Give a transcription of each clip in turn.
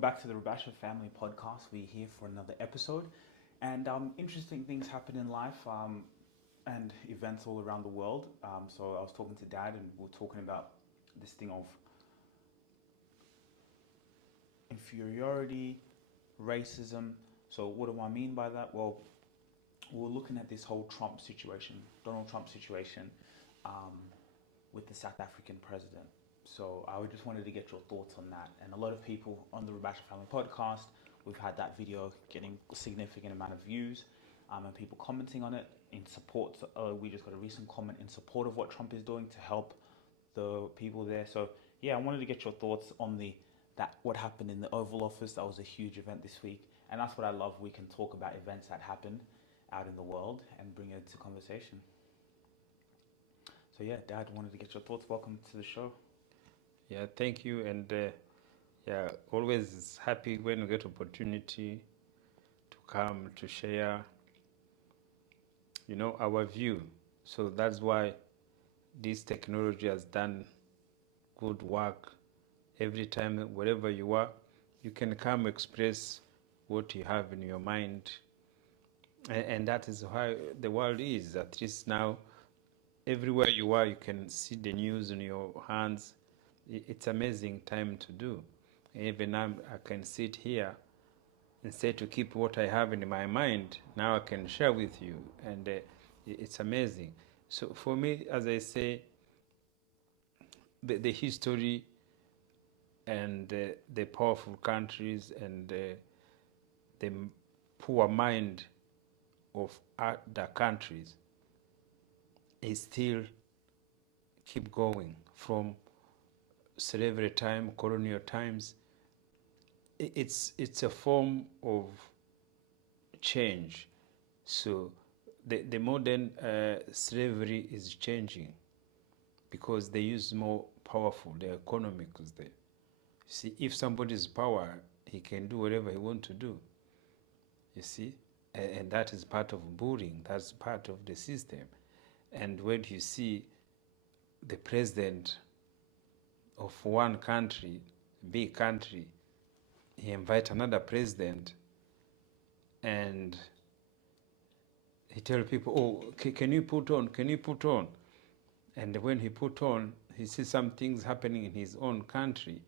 Back to the Rabasha Family Podcast. We're here for another episode, and interesting things happen in life and events all around the world. So I was talking to Dad, and we were talking about this thing of inferiority, racism. So what do I mean by that? Well, we're looking at this whole Trump situation, Donald Trump situation, um, with the South African president. So I just wanted to get your thoughts on that. And a lot of people on the Rabasha Family Podcast, we've had that video getting a significant amount of views, and people commenting on it in support. We just got a recent comment in support of what Trump is doing to help the people there. So yeah, I wanted to get your thoughts on that what happened in the Oval Office. That was a huge event this week, and that's what I love. We can talk about events that happened out in the world and bring it to conversation. So yeah, Dad, wanted to get your thoughts. Welcome to the show. Yeah, thank you, and always happy when we get opportunity to come to share, our view. So that's why this technology has done good work. Every time, wherever you are, you can come express what you have in your mind, and that is how the world is. At least now, everywhere you are, you can see the news in your hands. It's amazing time to do. Even now, I can sit here instead to keep what I have in my mind. Now I can share with you, and it's amazing. So for me, as I say, the history and the powerful countries and the poor mind of other countries is still keep going from slavery time, colonial times. It's a form of change. So the modern slavery is changing because they use more powerful, the economic is there. See, if somebody is power, he can do whatever he wants to do. You see, and that is part of bullying. That's part of the system. And when you see the president of one country, big country, he invite another president and he tell people, oh, can you put on? Can you put on? And when he put on, he sees some things happening in his own country.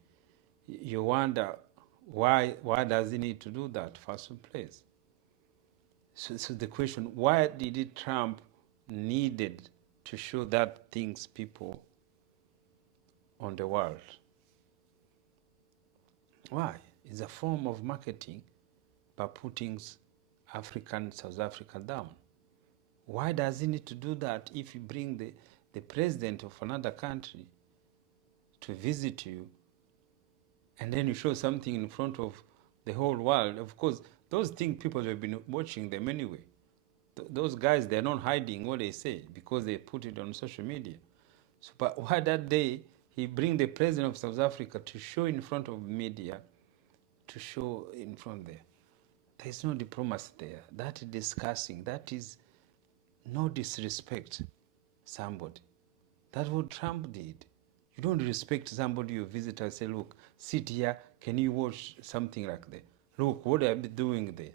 You wonder why does he need to do that first place? So the question, why did Trump needed to show that things people on the world? Why? It's a form of marketing by putting South Africa down. Why does he need to do that if you bring the president of another country to visit you and then you show something in front of the whole world? Of course, those things people have been watching them anyway. Those guys, they're not hiding what they say because they put it on social media. So, but why that day he bring the president of South Africa to show in front of media, to show in front there? There is no diplomacy there. That is discussing. That is no disrespect somebody. That's what Trump did. You don't respect somebody you visit and say, look, sit here, can you watch something like that? Look, what are you doing there?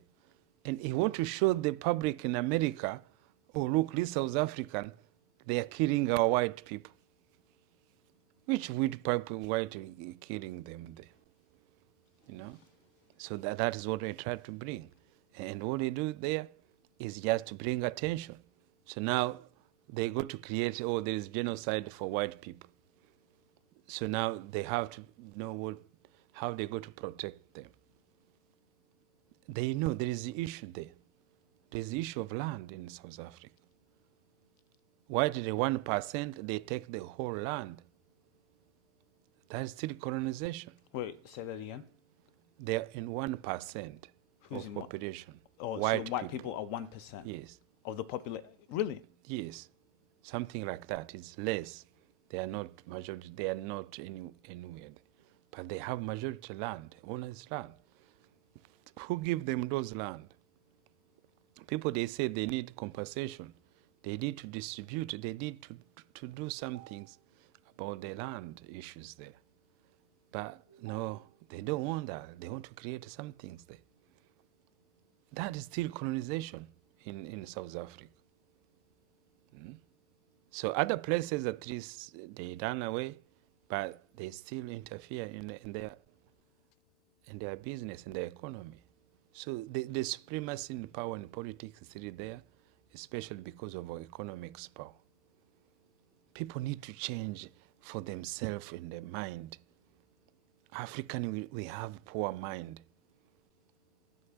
And he want to show the public in America, oh, look, these South African, they are killing our white people. Which white people white killing them there? So that is what they try to bring. And what they do there is just to bring attention. So now they go to create, oh, there is genocide for white people. So now they have to know how they go to protect them. They know there is the issue there. There is the issue of land in South Africa. Why did the 1% they take the whole land? That is still colonization. Wait, say that again. They are in 1% of population. Oh, white so white people are 1%. Yes. Of the population. Really? Yes, something like that. It's less. They are not majority. They are not anywhere, but they have majority land, honest land. Who give them those land? People, they say they need compensation. They need to distribute. They need to do some things about the land issues there. But no, They don't want that. They want to create some things there. That is still colonization in South Africa. So other places, at least they run away, but they still interfere in their business, in their economy. So the supremacy in power and politics is still there, especially because of our economic power. People need to change for themselves in their mind. African, we have poor mind.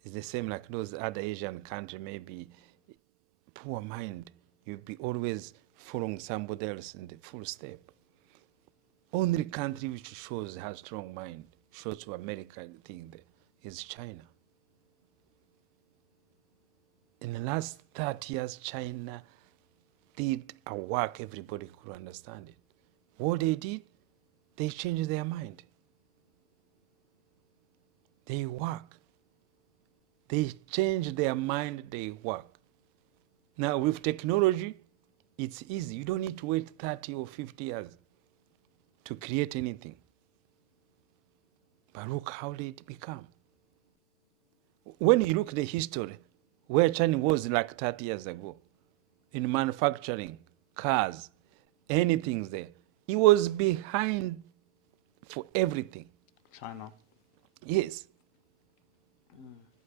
It's the same like those other Asian countries, maybe poor mind. You'll be always following somebody else in the full step. Only country which shows has strong mind, shows to America thing there, is China. In the last 30 years, China did a work everybody could understand it. What they did, they changed their mind. They work. They change their mind, they work. Now with technology, it's easy. You don't need to wait 30 or 50 years to create anything. But look how they become. When you look at the history, where China was like 30 years ago, in manufacturing, cars, anything there, it was behind for everything. China. Yes.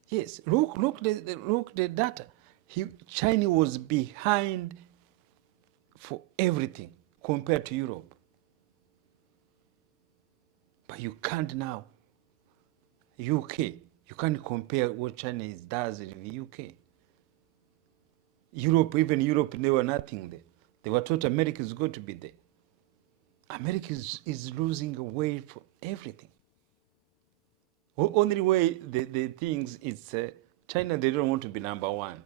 Yes, look the data. China was behind for everything compared to Europe. But you can't now. UK, you can't compare what China does with the UK. Europe, even Europe, they were nothing there. They were taught America is going to be there. America is losing away for everything. Only way the things is China, they don't want to be number one.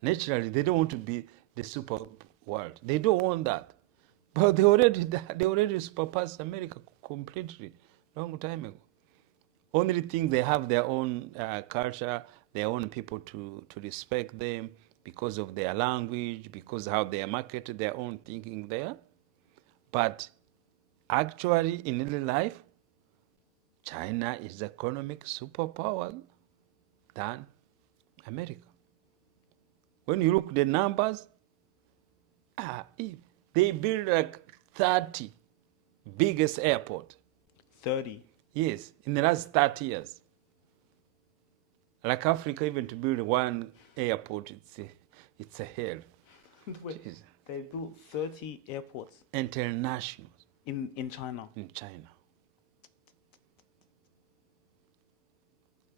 Naturally, they don't want to be the super world. They don't want that. But they already surpassed America completely long time ago. Only thing they have their own culture, their own people to respect them because of their language, because how they market their own thinking there. But actually, in real life, China is economic superpower than America. When you look at the numbers, they build like 30 biggest airport. 30? Yes, in the last 30 years. Like Africa, even to build one airport, it's a hell. Wait, they built 30 airports? International. In China? In China.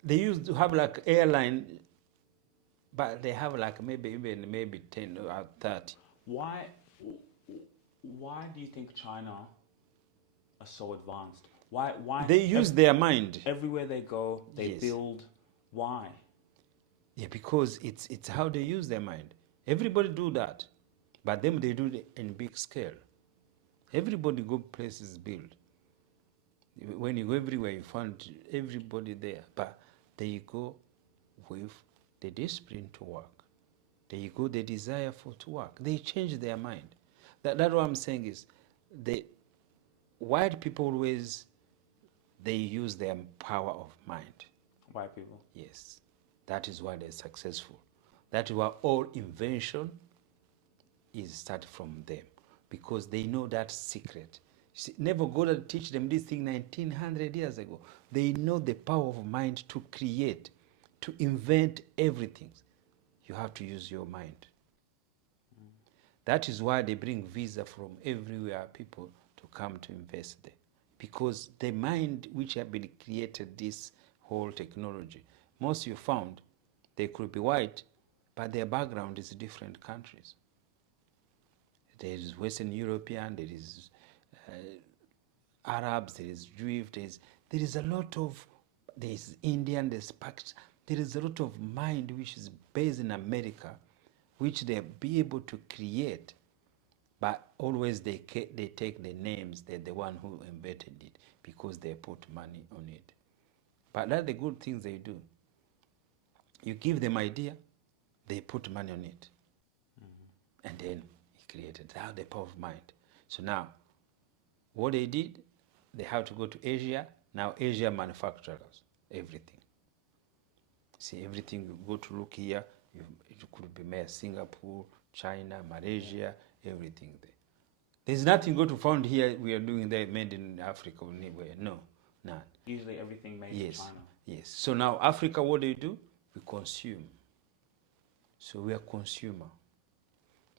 They used to have like airline, but they have like maybe 10 or 30. Why do you think China are so advanced? Why they use their mind. Everywhere they go, they Yes. build. Why? Yeah, because it's how they use their mind. Everybody do that, but them they do it in big scale. Everybody go places build. When you go everywhere, you find everybody there, but they go with the discipline to work. They go the desire to work. They change their mind. That's what I'm saying is, the white people always, they use their power of mind. White people? Yes. That is why they're successful. That is why all invention is started from them, because they know that secret. See, never go to teach them this thing 1900 years ago. They know the power of mind to create, to invent everything. You have to use your mind. That is why they bring visa from everywhere, people to come to invest there. Because the mind which have been created this whole technology, most you found, they could be white, but their background is different countries. There is Western European, there is Arabs, there is Jewish, there is a lot of, there is Indian, there is Pakistan, there is a lot of mind which is based in America, which they be able to create, but always they take the names, they're the one who invented it, because they put money on it. But that's the good things they do. You give them idea, they put money on it. Mm-hmm. And then he created that, the power of mind. So now, what they did, they have to go to Asia. Now Asia manufactures everything. See, everything you go to look here, it could be made Singapore, China, Malaysia, everything there. There's nothing go to find here we are doing there made in Africa or anywhere. No, none. Usually everything made in China. Yes. So now Africa, what do? We consume. So we are consumer.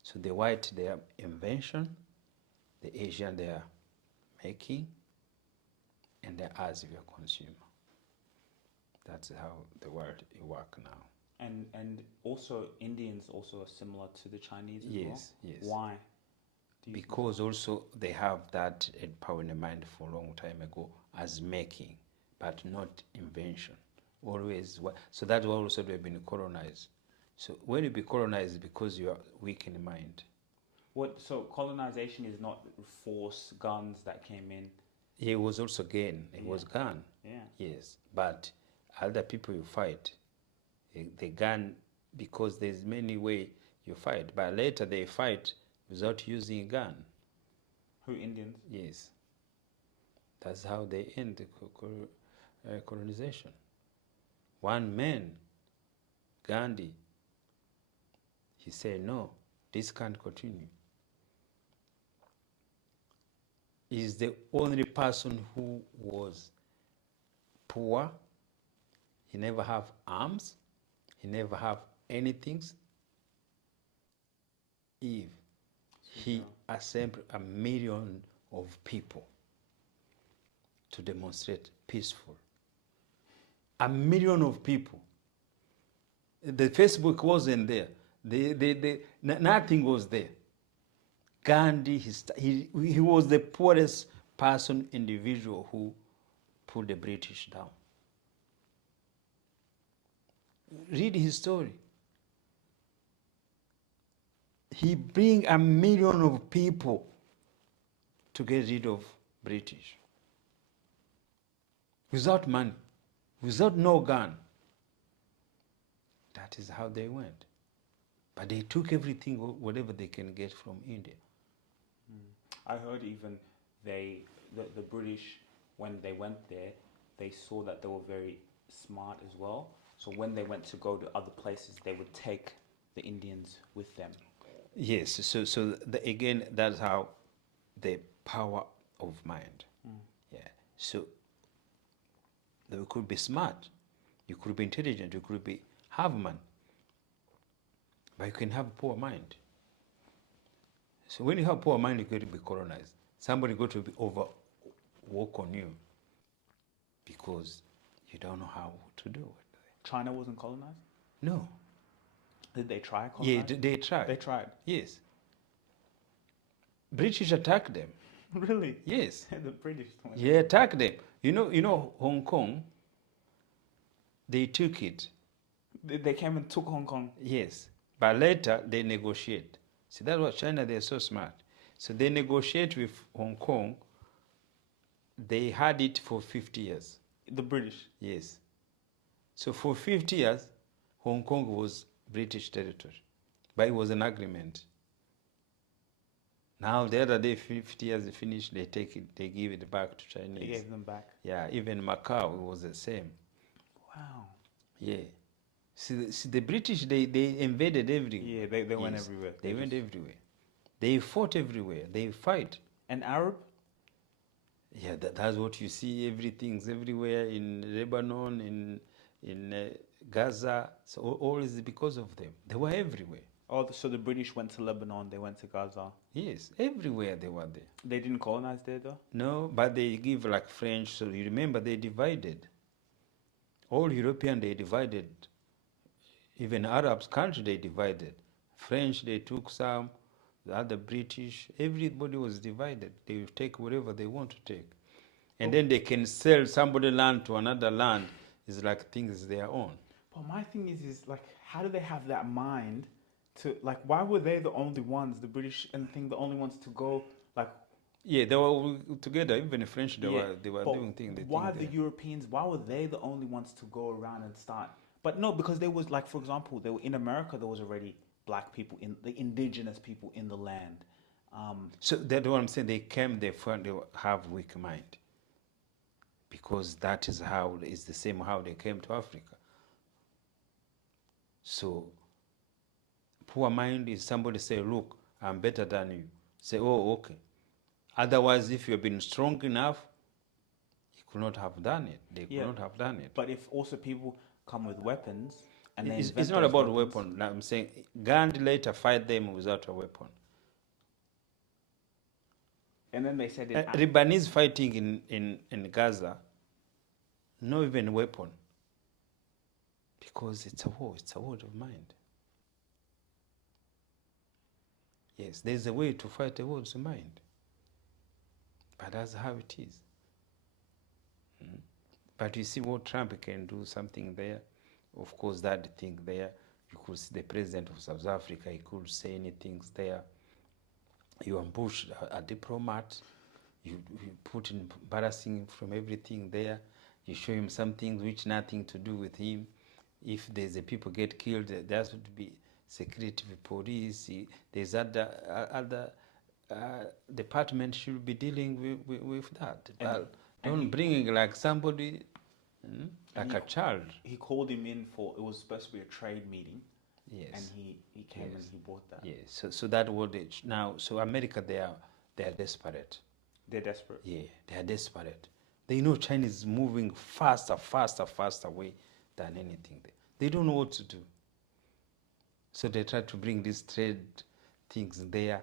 So the white, they are invention, the Asian, they are making, and the us, we are consumer. That's how the world work now. And also Indians also are similar to the Chinese as well? Yes. Why? Because also they have that power in the mind for a long time ago as making, but not invention. Always. So that's why also they've been colonized. So when you be colonized, because you are weak in mind. So colonization is not force, guns that came in? It was also gain. It was gun. Yeah. Yes. But other people you fight, the gun, because there's many way you fight. But later they fight without using a gun. Who, Indians? Yes. That's how they end the colonization. One man, Gandhi, he said, no, this can't continue. He's the only person who was poor. He never have arms. He never have anything. He assembled 1 million of people to demonstrate peaceful. 1 million of people. The Facebook wasn't there. Nothing was there. Gandhi, he was the poorest individual who put the British down. Read his story. He bring 1 million of people to get rid of British. Without money, without no gun. That is how they went. But they took everything, whatever they can get from India. I heard even the British, when they went there, they saw that they were very smart as well. So when they went to go to other places, they would take the Indians with them. Yes, so again, that's how the power of mind. Yeah. So you could be smart, you could be intelligent, you could have money, but you can have poor mind. So when you have poor mind, you're going to be colonized. Somebody going to be work on you because you don't know how to do it. China wasn't colonized? No. Did they try colonizing? Yeah, they tried. They tried? Yes. British attacked them. Really? Yes. The British one. Yeah, attacked them. You know Hong Kong, they took it. They came and took Hong Kong? Yes. But later, they negotiate. See, that's what China, they're so smart. So they negotiate with Hong Kong. They had it for 50 years. The British? Yes. So for 50 years, Hong Kong was British territory. But it was an agreement. Now, the other day, 50 years finished, they take it, they give it back to Chinese. They gave them back? Yeah, even Macau, it was the same. Wow. Yeah. See, the British, they invaded everywhere. Yeah, they went everywhere. They went everywhere. They fought everywhere. They fight. And Arab? Yeah, that's what you see. Everything's everywhere in Lebanon, in Gaza. So all is because of them. They were everywhere. Oh, so the British went to Lebanon, they went to Gaza? Yes, everywhere they were there. They didn't colonize there, though? No, but they give like French. So you remember they divided. All European, they divided. Even Arabs country, they divided. French, they took some. The other British, everybody was divided. They will take whatever they want to take. And then they can sell somebody land to another land. It's like things their own. But my thing is like, how do they have that mind to, like, why were they the only ones, the British and thing, the only ones to go, like... Yeah, they were together. Even the French, they were doing things. Why the Europeans, why were they the only ones to go around and start? But no, because there was, like, for example, there were, in America, there was already black people, the indigenous people in the land. So that's what I'm saying. They came, they have weak mind. because that is how, it's the same how they came to Africa. So poor mind is somebody say, look, I'm better than you. Say, oh, okay. Otherwise, if you've been strong enough, you could not have done it. They could not have done it. But if also people come with weapons and it's not about weapon. I'm saying Gandhi later fight them without a weapon. And then they said Lebanese fighting in Gaza, no even weapon. Because it's a war of mind. Yes, there's a way to fight a war of mind. But that's how it is. But you see what Trump can do, something there. Of course, that thing there, you could see the president of South Africa, he could say anything there. You ambush a diplomat, you put embarrassing from everything there. You show him some things which nothing to do with him. If there's a people get killed, there has to be security police. There's other department should be dealing with that. But don't bring like somebody like a child. He called him in for, it was supposed to be a trade meeting. Yes. And he came and he bought that. Yes. So that was it. Now, so America, they are desperate. They're desperate. Yeah, they are desperate. They know China is moving faster way than anything. They don't know what to do. So they try to bring these trade things there.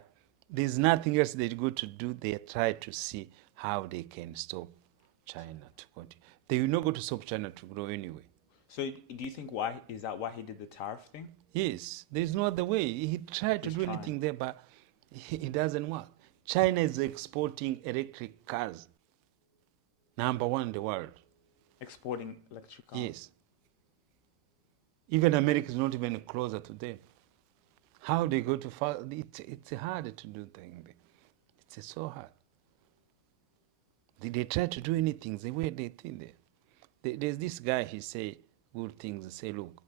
There's nothing else they go to do. They try to see how they can stop China to continue. They will not go to stop China to grow anyway. So do you think is that why he did the tariff thing? Yes, there's no other way. He tried to do anything there, but it doesn't work. China is exporting electric cars. #1 in the world. Exporting electric cars? Yes. Even America is not even closer to them. How they go to far? It's hard to do things. It's so hard. They try to do anything the way they think. There's this guy, he say good things. He say, look,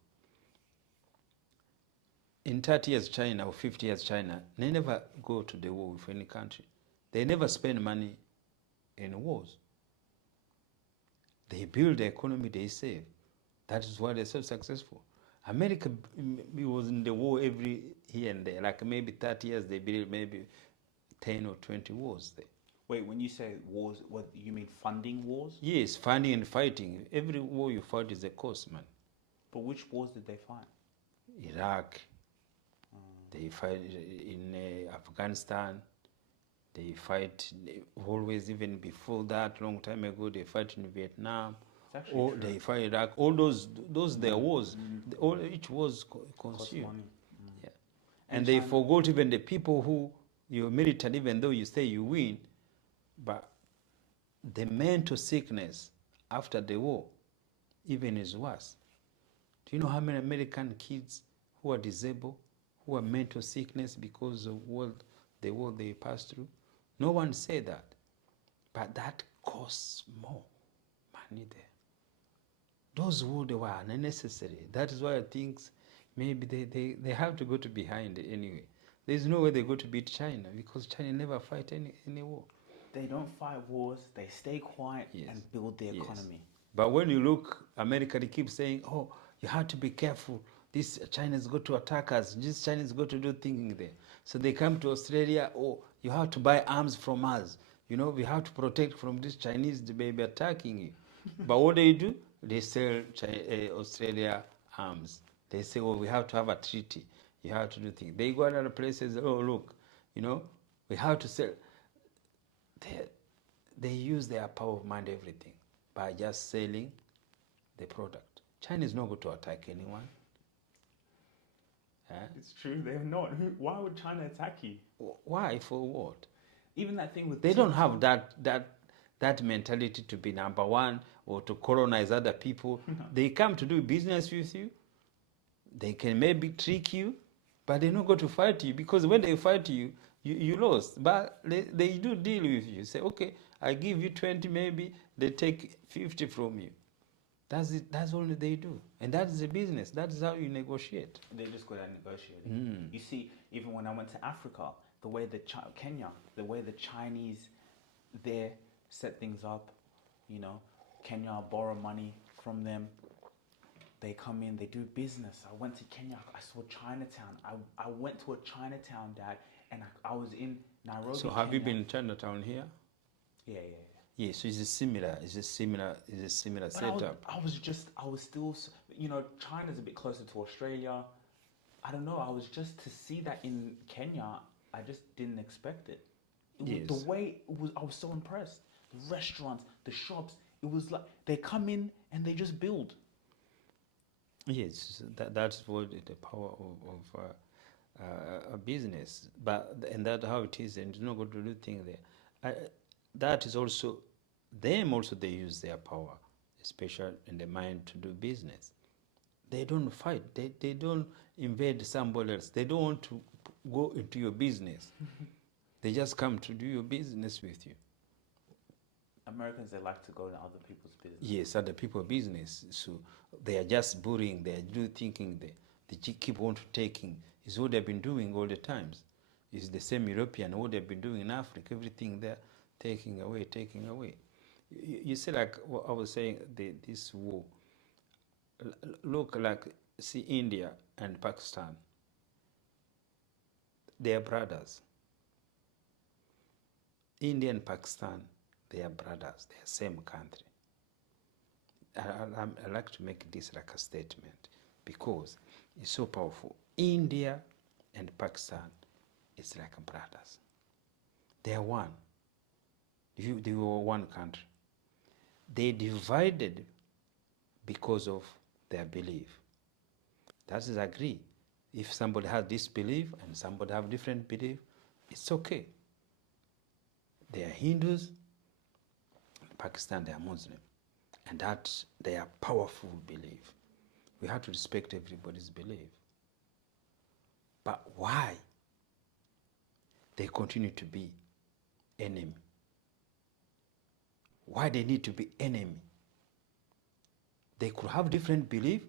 in 30 years China or 50 years China, they never go to the war with any country. They never spend money in wars. They build the economy, they save. That is why they're so successful. America was in the war every here and there. Like maybe 30 years, they built maybe 10 or 20 wars there. Wait, when you say wars, what you mean funding wars? Yes, funding and fighting. Every war you fight is a cost, man. But which wars did they fight? Iraq. They fight in Afghanistan. They fight always, even before that, long time ago, they fight in Vietnam. Or true. They fight Iraq. All those their wars. Each was consumed. Yeah. And they forgot even the people who your military, even though you say you win, but the mental sickness after the war even is worse. Do you know how many American kids who are disabled, who are mental sickness because of the war they passed through? No one said that. But that costs more money there. Those wars were unnecessary. That is why I think maybe they have to go to behind it anyway. There's no way they go to beat China because China never fight any war. They don't fight wars. They stay quiet and build the economy. But when you look, America, they keep saying, oh, you have to be careful. This China's got to attack us. This China's got to do things there. So they come to Australia, oh, you have to buy arms from us. You know, we have to protect from this Chinese, they may be attacking you. But what do? They sell Australia arms. They say, oh, we have to have a treaty. You have to do things. They go to other places, oh, look, you know, we have to sell. They use their power of mind, everything, by just selling the product. China is not going to attack anyone. It's true, they're not. Why would China attack you? Why? For what? Even that thing with... They don't have that mentality to be #1 or to colonize other people. No. They come to do business with you. They can maybe trick you, but they're not going to fight you, because when they fight you, you lost. But they do deal with you. Say, okay, I give you 20 maybe, they take 50 from you. That's it. That's all they do. And that is a business. That is how you negotiate. They just go and negotiate. You see, even when I went to Africa, the way Kenya, the way the Chinese there set things up, you know, Kenya, borrow money from them. They come in, they do business. I went to Kenya, I saw Chinatown. I went to a Chinatown, Dad, and I was in Nairobi, So have you Kenya. been in Chinatown here? Yeah. Yes, so it's a similar But setup. I was still, China's a bit closer to Australia. I don't know, I was just to see that in Kenya, I just didn't expect it. Yes. The way it was, I was so impressed. The restaurants, the shops, it was like they come in and they just build. Yes, that's what the power of a business. And that's how it is, and you're not going to do things there. That is also them. Also, they use their power, especially in the mind, to do business. They don't fight. They don't invade somebody else. They don't want to go into your business. They just come to do your business with you. Americans, they like to go into other people's business. Yes, other people's business. So they are just bullying. They are thinking they keep on taking. Is what they've been doing all the times. It's the same European, what they've been doing in Africa. Everything they're taking away. You see, like what I was saying, this war. Look, like, see India and Pakistan. They are brothers. India and Pakistan, they are brothers. They are same country. I like to make this like a statement because it's so powerful. India and Pakistan is like brothers. They are one. They were one country. They divided because of their belief. That is agree. If somebody has this belief and somebody have different belief, it's okay. They are Hindus, Pakistan they are Muslim, and that they are powerful belief. We have to respect everybody's belief. But why they continue to be enemy? Why they need to be enemy? They could have different belief,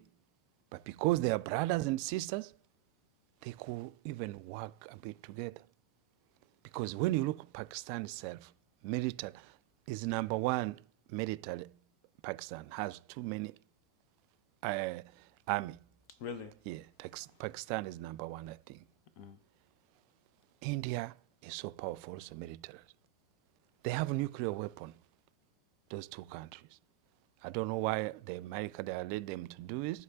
but because they are brothers and sisters, they could even work a bit together. Because when you look at Pakistan itself, military is number one military. Pakistan has too many army. Really? Yeah, Pakistan is number one, I think. India is so powerful, also military. They have a nuclear weapon, those two countries. I don't know why the America, they led them to do it.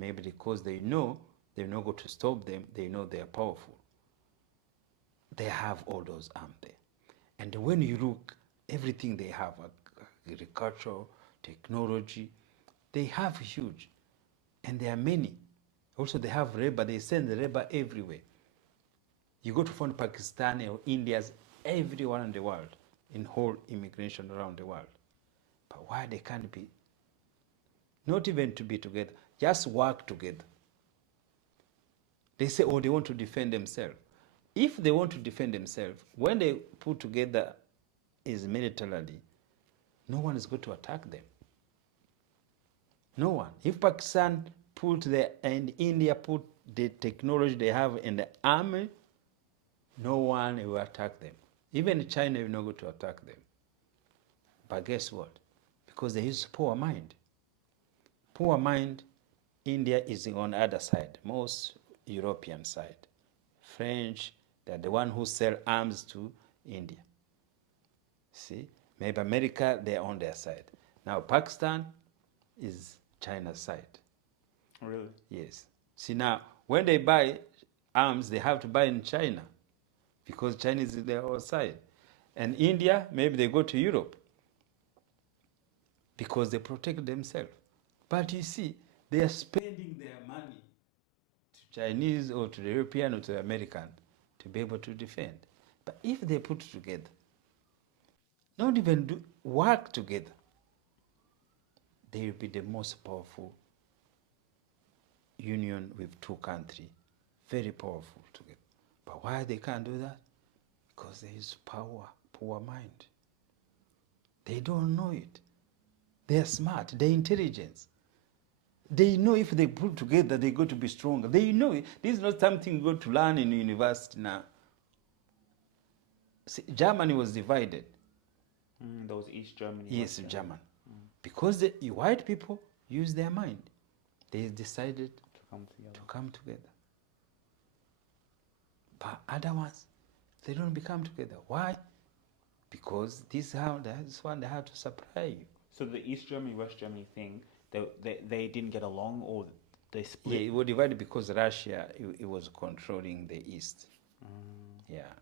Maybe because they know they're not going to stop them. They know they are powerful. They have all those arms there. And when you look, everything they have, agriculture, technology, they have huge. And there are many. Also, they have labor. They send the labor everywhere. You go to find Pakistan or India's everywhere in the world, in whole immigration around the world. But why they can't be, not even to be together, just work together. They say, oh, they want to defend themselves. If they want to defend themselves, when they put together is militarily, no one is going to attack them. No one. If Pakistan put and India put the technology they have in the army, no one will attack them. Even China will not go to attack them. But guess what? Because they use poor mind. Poor mind, India is on the other side, most European side. French, they're the one who sell arms to India. See? Maybe America, they're on their side. Now Pakistan is China's side. Really? Yes. See, now, when they buy arms, they have to buy in China because China is their own side. And India, maybe they go to Europe because they protect themselves. But you see, they are spending their money to Chinese or to the European or to the American to be able to defend. But if they put together, not even work together, they will be the most powerful union with two countries, very powerful together. But why they can't do that? Because there is poor mind. They don't know it. They are smart, they're intelligent. They know if they put together, they're going to be stronger. They know it. This is not something you go to learn in university now. See, Germany was divided. That was East Germany. Yes, West German. Because the white people use their mind. They decided To come together. to come together. But other ones, they don't become together. Why? Because this one they have to supply you. So the East Germany, West Germany thing, they didn't get along, or they Yeah, split? it was divided because Russia it was controlling the East. Yeah.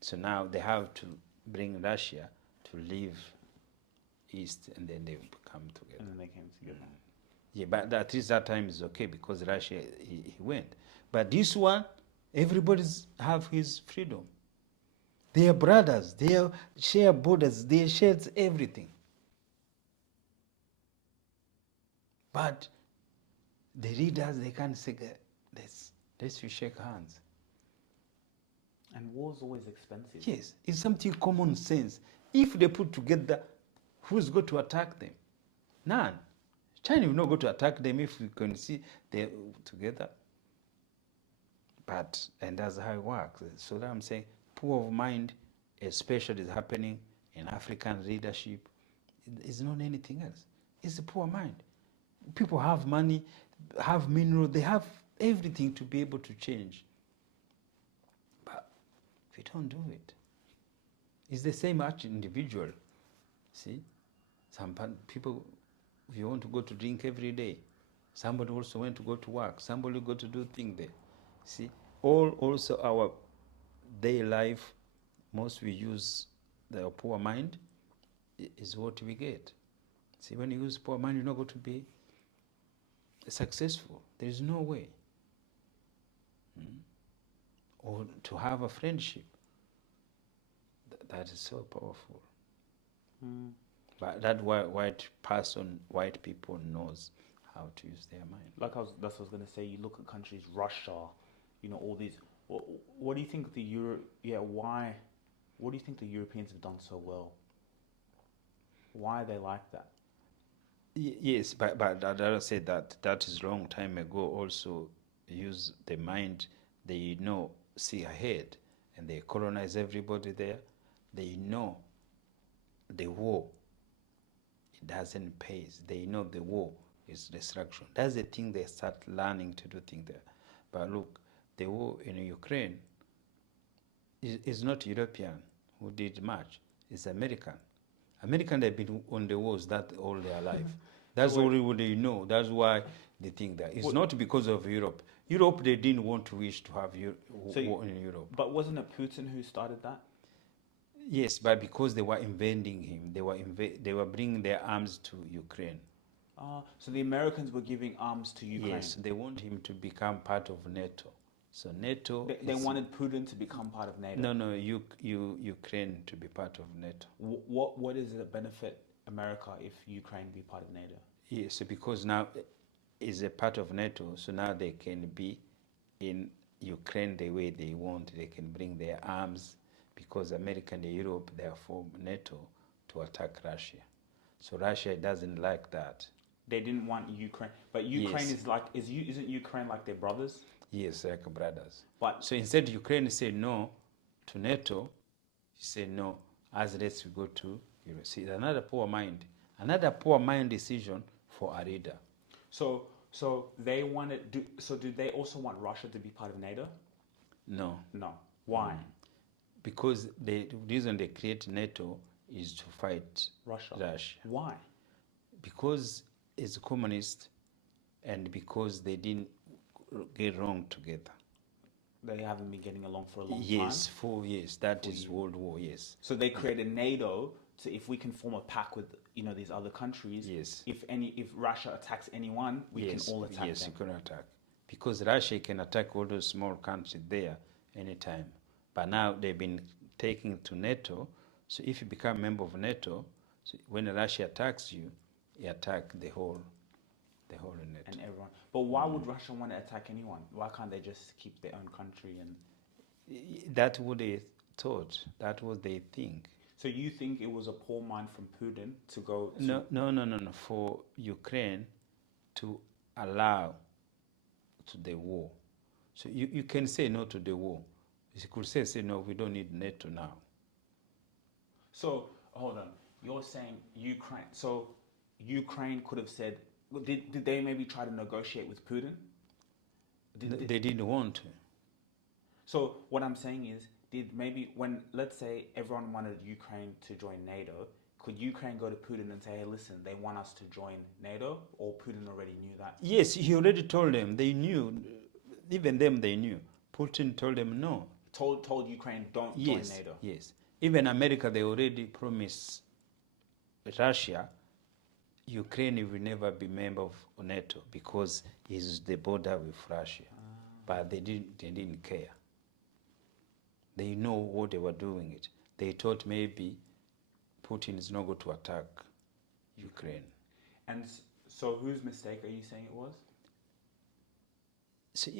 So now they have to bring Russia to leave East, and then they come together. And then they came together. Yeah, but at least that time is okay because Russia he went. But this one, everybody's have his freedom. They are brothers. They share borders. They share everything. But the leaders, they can't say, let's shake hands. And war's always expensive. Yes, it's something common sense. If they put together, who's going to attack them? None. China will not go to attack them if we can see they're together. But, and that's how it works. So that I'm saying, poor of mind, especially is happening in African leadership, is not anything else. It's a poor mind. People have money, have mineral, they have everything to be able to change. But we don't do it. It's the same individual. See, some people, if you want to go to drink every day, somebody also went to go to work, somebody go to do things there. See, also our day life, most we use the poor mind is what we get. See, when you use poor mind, you're not going to be successful. There is no way. Or to have a friendship. That is so powerful. But that white people knows how to use their mind. That's what I was going to say. You look at countries, Russia, all these. What do you think what do you think the Europeans have done so well? Why are they like that? Yes, but I said that is long time ago. Also use the mind. They see ahead, and they colonize everybody there. They know the war, it doesn't pay. They know the war is destruction. That's the thing they start learning to do things there. But look, the war in Ukraine is not European who did much. It's American. American, they've been on the wars that all their life. That's all they know. That's why they think that. It's not because of Europe. Europe, they didn't want to wish to have war in Europe. But wasn't it Putin who started that? Yes, but because they were invading him, they were bringing their arms to Ukraine. So the Americans were giving arms to Ukraine. Yes, they want him to become part of NATO. So NATO. They wanted Putin to become part of NATO. No, Ukraine to be part of NATO. What is the benefit America if Ukraine be part of NATO? Yes, because now is a part of NATO, so now they can be in Ukraine the way they want. They can bring their arms because America and Europe, they are for NATO to attack Russia. So Russia doesn't like that. They didn't want Ukraine, but Ukraine isn't Ukraine like their brothers? Yes, like brothers. But so instead, Ukraine said no to NATO. He said no, as let's go to Europe. See, another poor mind decision for a leader. So they wanted. So did they also want Russia to be part of NATO? No. Why? Because the reason they create NATO is to fight Russia. Why? Because it's communist, and because they didn't get along together. They haven't been getting along for a long time? Yes, 4 years. That is World War, yes. So they created NATO to, if we can form a pact with these other countries, yes. If Russia attacks anyone, we can all attack them. Yes, you can attack. Because Russia can attack all those small countries there anytime. But now they've been taken to NATO, so if you become a member of NATO, so when Russia attacks you, you attack the whole NATO. And everyone. But why would Russia want to attack anyone? Why can't they just keep their own country? And that's what they thought. That's what they think. So you think it was a poor mind from Putin to go to... No. For Ukraine to allow to the war. So you can say no to the war. You could say no, we don't need NATO now. So, hold on. You're saying Ukraine... So Ukraine could have said, did they maybe try to negotiate with Putin? They didn't want to. So what I'm saying is, did maybe when, let's say everyone wanted Ukraine to join NATO, could Ukraine go to Putin and say, hey, listen, they want us to join NATO, or Putin already knew that? Yes, he already told them. They knew. Even them, they knew. Putin told them no. Told Ukraine, don't join NATO. Yes. Even America, they already promised Russia, Ukraine will never be member of NATO because it's the border with Russia. But they didn't care. They know what they were doing it. They thought maybe Putin is not going to attack Ukraine. And so whose mistake are you saying it was? So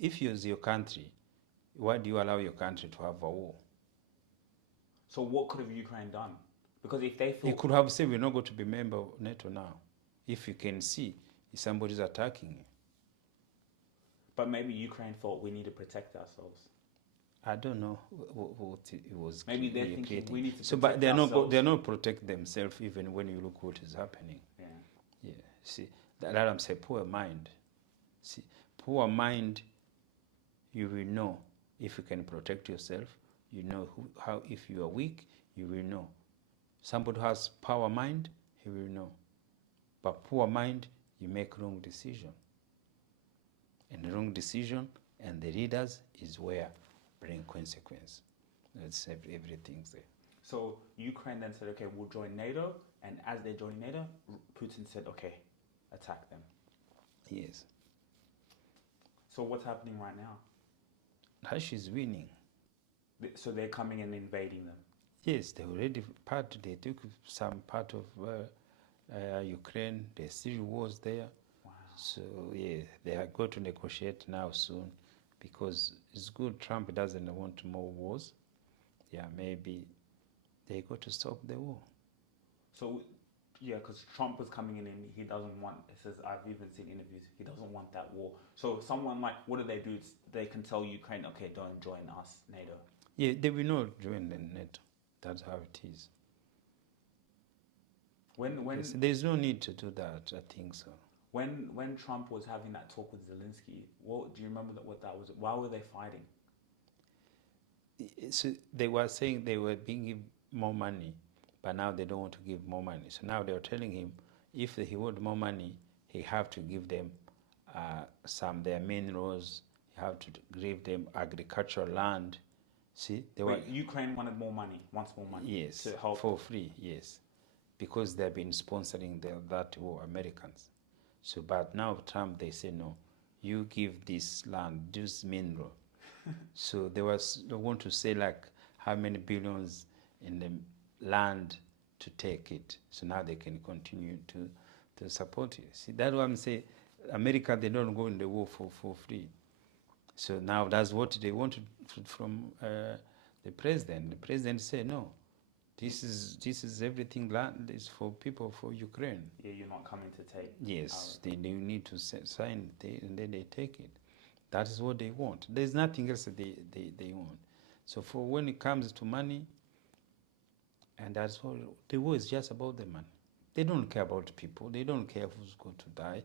if you're your country, why do you allow your country to have a war? So what could have Ukraine done? Because if they You thought... could have said we're not going to be member of NATO now. If you can see if somebody's attacking you. But maybe Ukraine thought we need to protect ourselves. I don't know what it was. Maybe they're thinking creating. we need to so, protect but they're ourselves. they're not protect themselves even when you look what is happening. Yeah. Yeah. See, that I'm saying poor mind. See, poor mind. You will know if you can protect yourself. You know how. If you are weak, you will know. Somebody who has power mind, he will know. But poor mind, you make wrong decision. And the wrong decision and the leaders is where bring consequence. That's everything's there. So Ukraine then said, okay, we'll join NATO. And as they joined NATO, Putin said, okay, attack them. Yes. So what's happening right now? Russia is winning. So they're coming and invading them. Yes, they already they took some part of Ukraine. There's still wars there. Wow. So yeah, they are going to negotiate now soon because it's good. Trump doesn't want more wars. Yeah, maybe they go to stop the war. So yeah, because Trump was coming in and he doesn't want, it says, I've even seen interviews, he doesn't want that war. So someone like, what do? They can tell Ukraine, okay, don't join us, NATO. Yeah, they will not join the NATO. That's how it is. Yes, there's no need to do that, I think so. When Trump was having that talk with Zelensky, do you remember what that was? Why were they fighting? So they were saying they were being given more money, but now they don't want to give more money. So now they're telling him if he want more money, he have to give them their minerals, he have to give them agricultural land. See, Ukraine wants more money. Yes, to help for free. Yes, because they've been sponsoring that war, Americans. So, but now Trump, they say no. You give this land, this mineral. So they want to say like how many billions in the land to take it. So now they can continue to support it. See, that's what I'm saying. America, they don't go in the war for free. So now that's what they wanted from the president. The president said, no, this is everything land is for people, for Ukraine. Yeah, you're not coming to take. Yes, they need to sign it, and then they take it. That is what they want. There's nothing else that they want. So for when it comes to money, and that's what the war is just about the money. They don't care about people. They don't care who's going to die.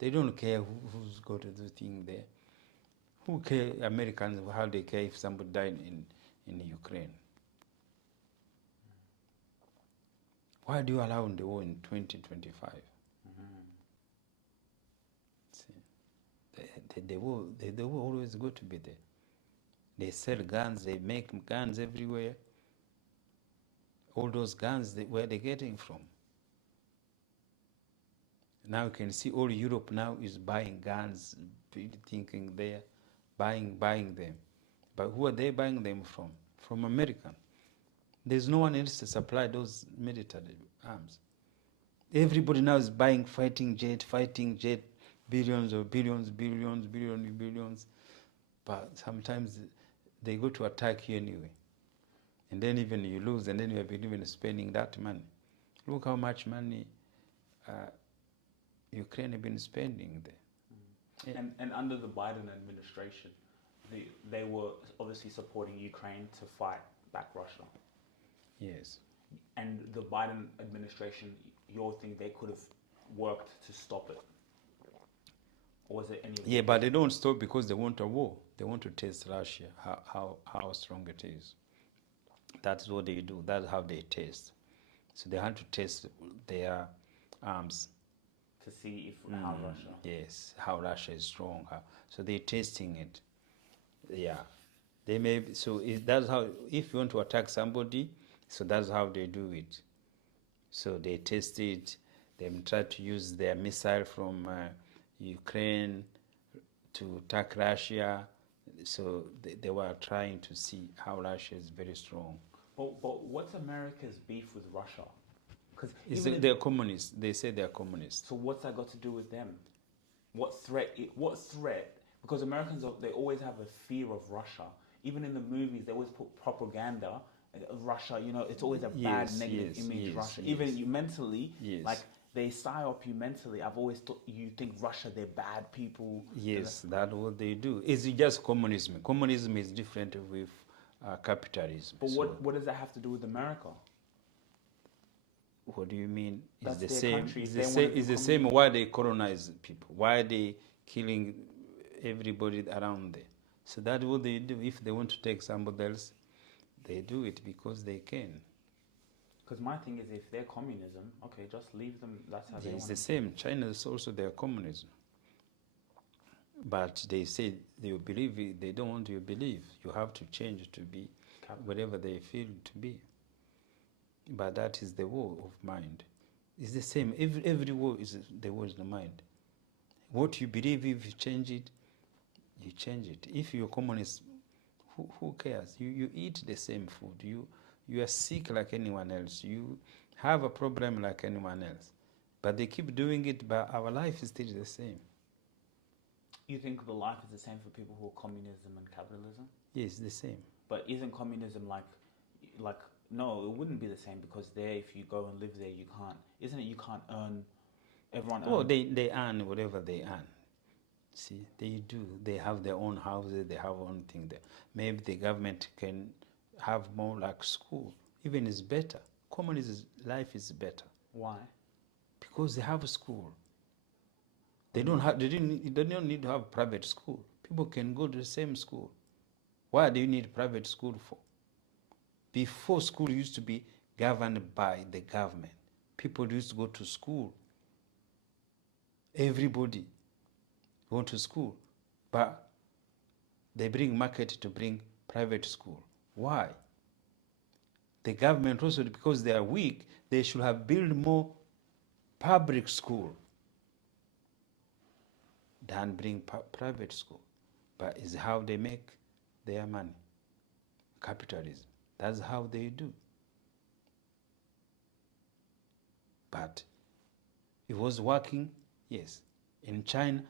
They don't care who's going to do things there. Who care, Americans, how they care if somebody died in Ukraine? Why do you allow the war in 2025? See, the war always go to be there. They sell guns, they make guns everywhere. All those guns, where they're getting from? Now you can see all Europe now is buying guns, thinking they're buying them. But who are they buying them from? From America. There's no one else to supply those military arms. Everybody now is buying fighting jet, billions. But sometimes they go to attack you anyway. And then even you lose, and then you have been even spending that money. Look how much money Ukraine have been spending there. And under the Biden administration, they were obviously supporting Ukraine to fight back Russia. Yes. And the Biden administration you think they could have worked to stop it? Or was it any of Yeah, but they don't stop because they want a war. They want to test Russia, how strong it is. That's what they do. That's how they test. So they had to test their arms. to see if how Russia? Yes, how Russia is strong. So they're testing it. Yeah, they may. So that's how. If you want to attack somebody, so that's how they do it. So they test it. They try to use their missile from Ukraine to attack Russia. So they were trying to see how Russia is very strong. But what's America's beef with Russia? Because They're communists. They say they're communists. So what's that got to do with them? What threat? What threat? Because Americans, they always have a fear of Russia. Even in the movies, they always put propaganda. Russia, it's always a bad, negative image. Russia, even you mentally, like they psyop you mentally. I've always thought you think Russia, they're bad people. Yes, that's what they do. It's just communism. Communism is different with capitalism. But what does that have to do with America? What do you mean? That's it's the their same. country. It's the same. Why they colonize people? Why they killing everybody around there? So that's what they do. If they want to take somebody else, they do it because they can. Because my thing is, if they're communism, okay, just leave them. That's how they want. It's the same. China is also their communism. But they say they believe it, they don't want you to believe. You have to change to be whatever they feel to be. But that is the war of mind. It's the same. Every war is the war in the mind. What you believe, if you change it, you change it. If you're communist, who cares? You eat the same food. You are sick like anyone else. You have a problem like anyone else. But they keep doing it, but our life is still the same. You think the life is the same for people who are communism and capitalism? Yes, the same. But isn't communism like no, it wouldn't be the same because there, if you go and live there, you can't. Isn't it? You can't earn. Everyone. Oh, they earn whatever they earn. See, they do. They have their own houses. They have own thing there. Maybe the government can have more like school. Even is better. Communist life is better. Why? Because they have a school. They don't have. They don't need to have private school. People can go to the same school. Why do you need private school for? Before, school used to be governed by the government. People used to go to school. Everybody go to school. But they bring market to bring private school. Why? The government also, because they are weak, they should have built more public school than bring private school. But it's how they make their money. Capitalism. That's how they do. But it was working, yes. In China,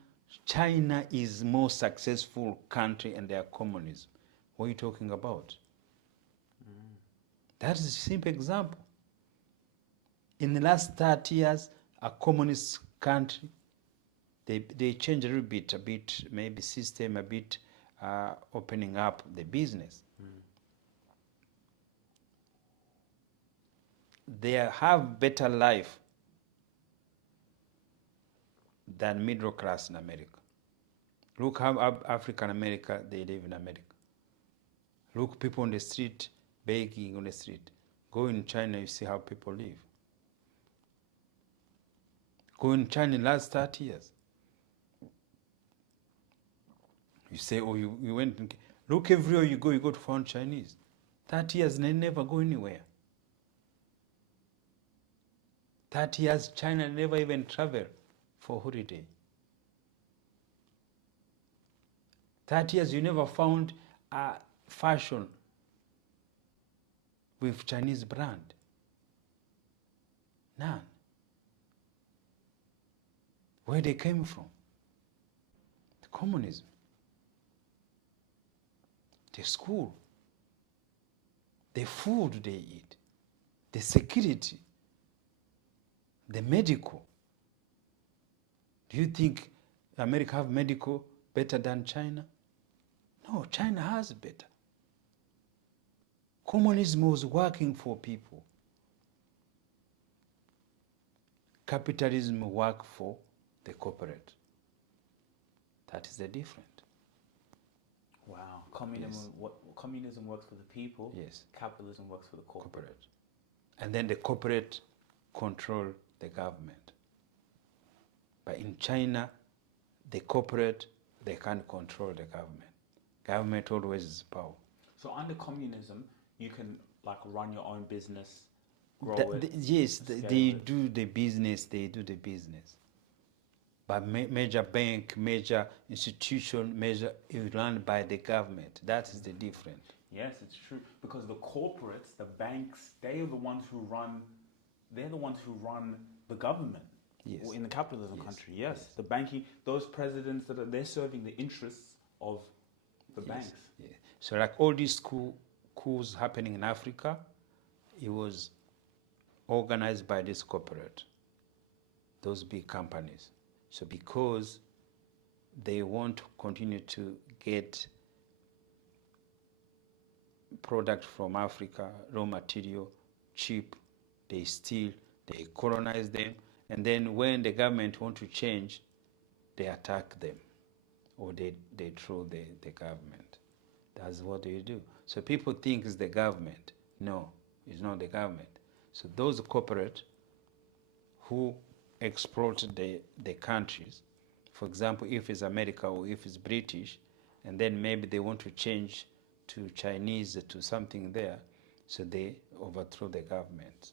China is more successful country and they are communism. What are you talking about? That is a simple example. In the last 30 years, a communist country, they changed a bit, maybe system, a bit opening up the business. They have better life than middle class in America. Look how African America, they live in America. Look, people on the street, begging on the street. Go in China, you see how people live. Go in China in the last 30 years. You say, oh, you went, look everywhere you go to find Chinese. 30 years, they never go anywhere. 30 years, China never even traveled for holiday. 30 years, you never found a fashion with Chinese brand. None. Where they came from? The communism. The school. The food they eat. The security. The medical. Do you think America have medical better than China? No, China has better. Communism was working for people. capitalism work for the corporate. That is the difference. Wow. Communism works for the people. Yes. Capitalism works for the corporate. And then the corporate control the government. But in China, the corporate, they can't control the government. Government always is power. So under communism, you can like run your own business, grow it. Yes, they do the business. But major bank, major institution, is run by the government. That is the difference. Yes, it's true. Because the corporates, the banks, they're the ones who run the government. Yes. Or in the capitalism country, yes. The banking, those presidents they're serving the interests of the banks. Yeah. So like all these coups happening in Africa, it was organized by this corporate, those big companies. So because they want to continue to get product from Africa, raw material, cheap, they steal, they colonize them, and then when the government want to change, they attack them, or they throw the government. That's what they do. So people think it's the government. No, it's not the government. So those corporate who exploit the countries, for example, if it's America or if it's British, and then maybe they want to change to Chinese, to something there, so they overthrow the government.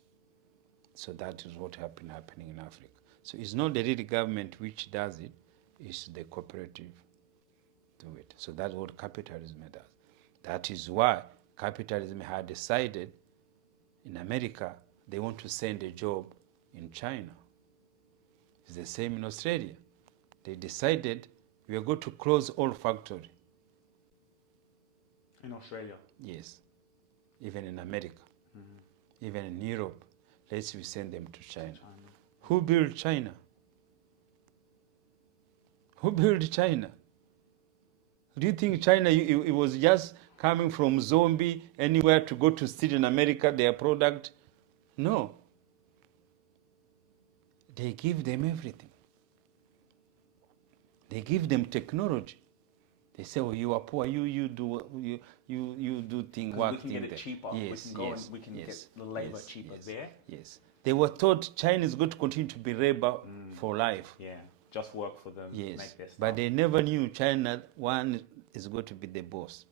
So that is what happening in Africa. So it's not the real government which does it, it's the cooperative do it. So that's what capitalism does. That is why capitalism had decided in America they want to send a job in China. It's the same in Australia. They decided we are going to close all factories. In Australia? Yes. Even in America. Even in Europe. Let's we send them to China. Who built China? Who built China? Do you think China, it was just coming from zombie anywhere to go to steal in America their product? No. They give them everything. They give them technology. They say, "Oh, you are poor. You do thing work. We can get it cheaper. Yes, we can go and we can get the labor cheaper there. Yes. They were thought China is going to continue to be labor for life. Yeah, just work for them. Yes, make their stuff. but they never knew China one is going to be the boss.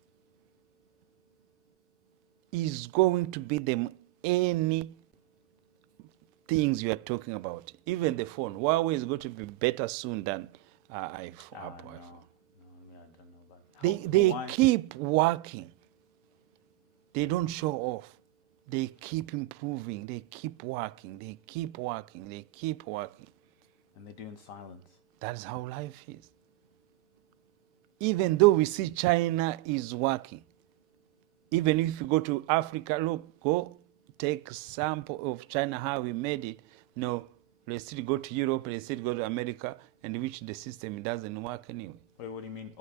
Is going to be them any things you are talking about. Even the phone. Huawei is going to be better soon than Apple. No, I don't know about They keep working. They don't show off. They keep improving. They keep working. They keep working. They keep working. And they do in silence. That's how life is. Even though we see China is working, even if you go to Africa, look, go take a sample of China, how we made it. No, let's still go to Europe, let's still go to America, and which the system doesn't work anyway. Wait, what do you mean?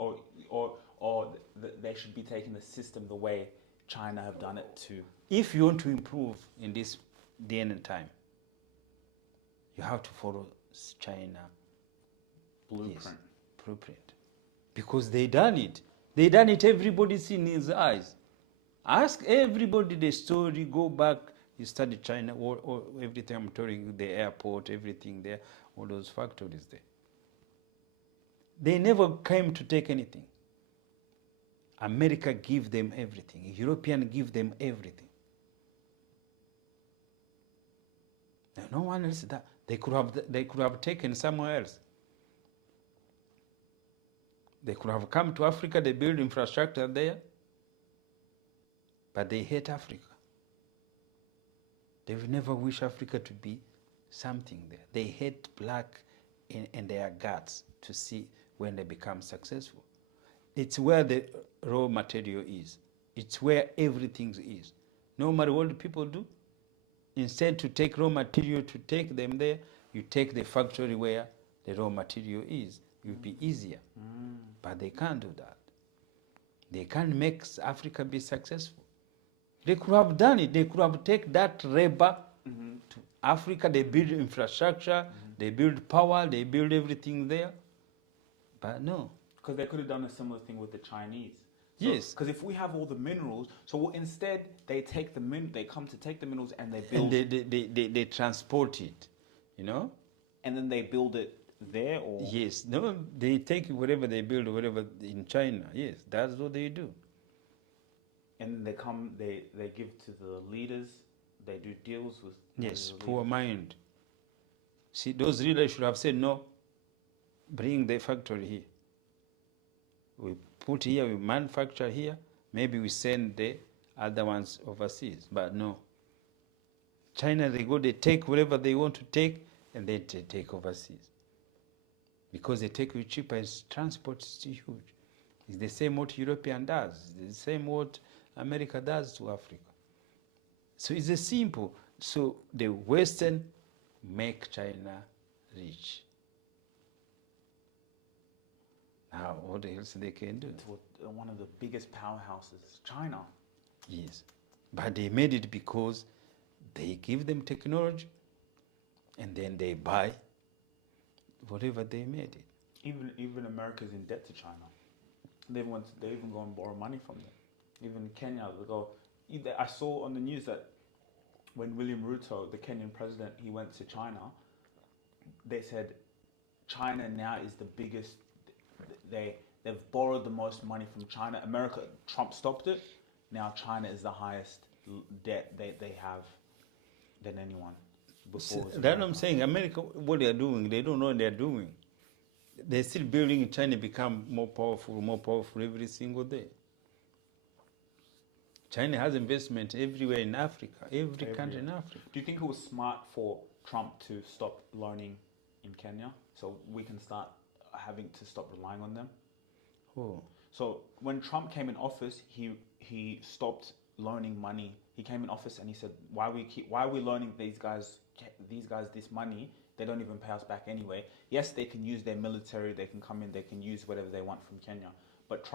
They should be taking the system the way China have done it too. If you want to improve in this day and time, you have to follow China Blueprint. Blueprint. Because they done it. They done it, everybody seen his eyes. Ask everybody the story, go back, you study China, or everything I'm telling you, the airport, everything there, all those factories there. They never came to take anything. America give them everything. European give them everything. No one else that they could have taken somewhere else. They could have come to Africa, they build infrastructure there, but they hate Africa. They will never wish Africa to be something there. They hate black in their guts to see when they become successful. It's where the raw material is. It's where everything is. No matter what people do, instead to take raw material, to take them there, you take the factory where the raw material is. It will be easier. But they can't do that. They can't make Africa be successful. They could have done it. They could have taken that labor To Africa, they build infrastructure, they build power, they build everything there. But no. Because they could have done a similar thing with the Chinese. Yes. Because if we have all the minerals, so instead they take they come to take the minerals and they build, And they transport it, you know? and then they build it there, or Yes. No, they take whatever they build, whatever in China. Yes, that's what they do. and then they come, they give to the leaders, they do deals with. Yes, the poor leaders. mind. See, those leaders should have said, no, bring the factory here. We put here, we manufacture here, maybe we send the other ones overseas. But no. China, they go, they take whatever they want to take, and then they take overseas. Because they take it cheaper, and transport is huge. It's the same what European does. It's the same what America does to Africa. So it's a simple. So the Western make China rich. Now, what else they can do? It's one of the biggest powerhouses, China. Yes. But they made it because they give them technology and then they buy whatever they made it. Even America's in debt to China. They even go and borrow money from them. Even Kenya, they go. I saw on the news that when William Ruto, the Kenyan president, he went to China, they said China now is the biggest. They've borrowed the most money from China. America, Trump stopped it. Now China is the highest debt they have than anyone before. That's what I'm saying. America, what they are doing, they don't know what they are doing. They're still building China become more powerful every single day. China has investment everywhere in Africa, every country in Africa. Do you think it was smart for Trump to stop loaning in Kenya so we can start having to stop relying on them? Oh. So when Trump came in office, he stopped loaning money. He came in office and he said, why are we loaning these guys this money? They don't even pay us back anyway. Yes, they can use their military, they can come in, they can use whatever they want from Kenya. But